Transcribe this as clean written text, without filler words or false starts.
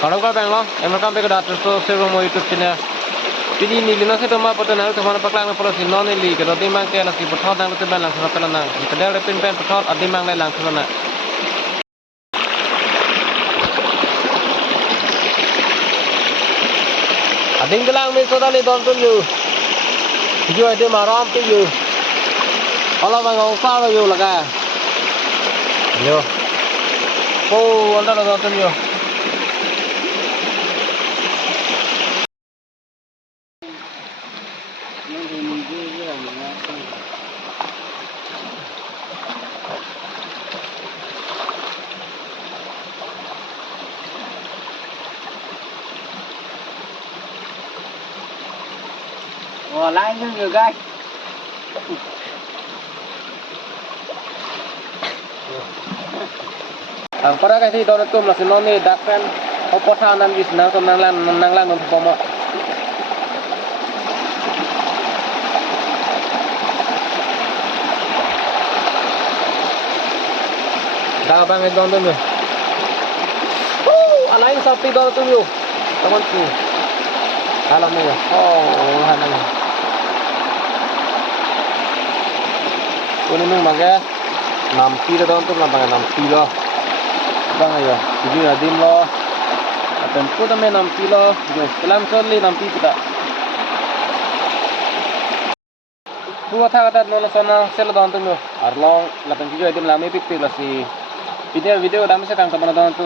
Kalau kau banglo, emerkam bega data so server mo YouTube channel. Pili ni lino se toma poto na to mana paklang na polo si non ni ke roti mang ke la si pothot nang te ban lang sa pala nang. Kedel repin pen pothot adi mang lai lang sa na. Ading gelang mi so dali don tu yu. Ju ade maram tu yu. Ala bang ong sa yu laga. Yo. Oh, anda don tu yu. Ồ, lại như người gai. Para kasi doon ito mas non ni dakkan opo tanan gis nang to nang lan non pomo. Dah bang ay doon yo. Alain sapi doon to yo. Teman ku. Alam mo yo. Oh, hanan. Kunin mo maga. Nampi doon to bang nampi lo. Bang ayo, tujuh ya dim lo. Tempo tu main 6 kilo, selam sorli 6 kita. Dua thang kata nono sana sel down tu arlong, lapan tujuh dim lami pikir lasi. Video dami sekang teman-teman tu.